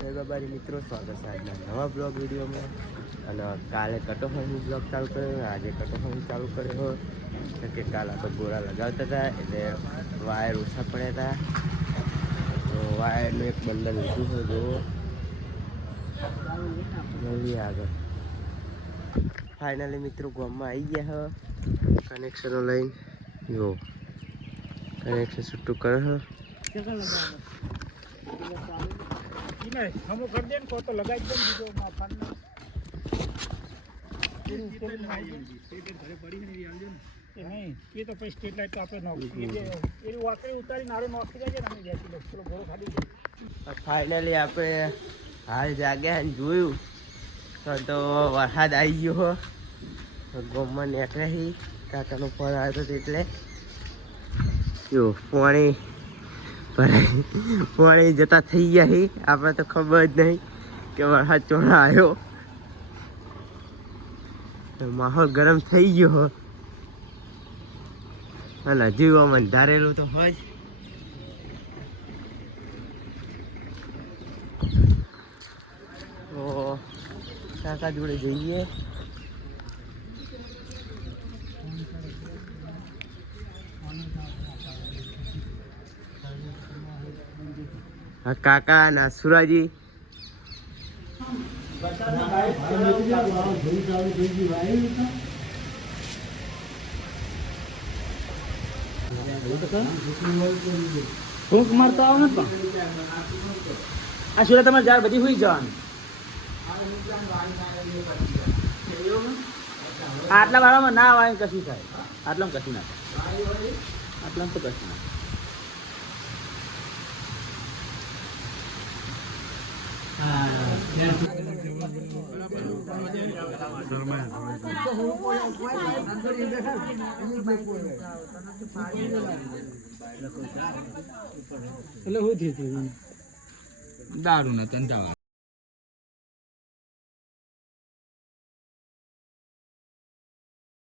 જય બાબારી મિત્રો, સ્વાગત છે આજના નવા બ્લોગ વિડીયોમાં. અને કાલે કટોફળની બ્લોગ ચાલુ કર્યો, આજે કટોફળ ચાલુ કર્યો. કે કાલ આપણે ગોળા લગાવતા હતા, એટલે વાયર ઓછા પડ્યા હતા. તો વાયરનું એક બંદર લીધું હોય જુઓ. આગળ. ફાઇનલી મિત્રો, ગામમાં આવી ગયા હ. કનેક્શનો લઈને. જો કનેક્શન છૂટું કરે હ. હમો કરી દે ને તો લગાવી દે બીજો માફાન એ નહીં એ તો પછી સ્ટ્રીટ લાઈટ તો આપણે નોકરી એની વાકડી ઉતારી નારો નોકરી જાય ને અમે બેસી લો પેલો ઘોડો ખાલી ફાઇનલી આપણે હાલ જાગ્યા અને જોયું. તો તો વરસાદ આવી ગયો હો. ગોમમાં નીકળ્યા કાકાનો ફોન આવ્યો હતો એટલે. જો પાણી પાણી જતા થઈ ગયા હી. આપણે તો ખબર જ નહીં કે વરસાદ ચોરા આવ્યો. માહોલ ગરમ થઈ ગયો હો. અને હજી આમ અંધારેલું તો હોય તો કાકા જોડે જઈએ. હા કાકા ના સુરાજી. ભૂખ મારતો આવો પણ આ સુરત તમારે ઝાડ બધી હોઈ જવાનું. આટલા વાળામાં ના આવે કશું થાય. આટલામાં કશું ના થાય. આટલામાં તો કશું ના થાય. એટલે શું થયું દારૂ ને તંજાવા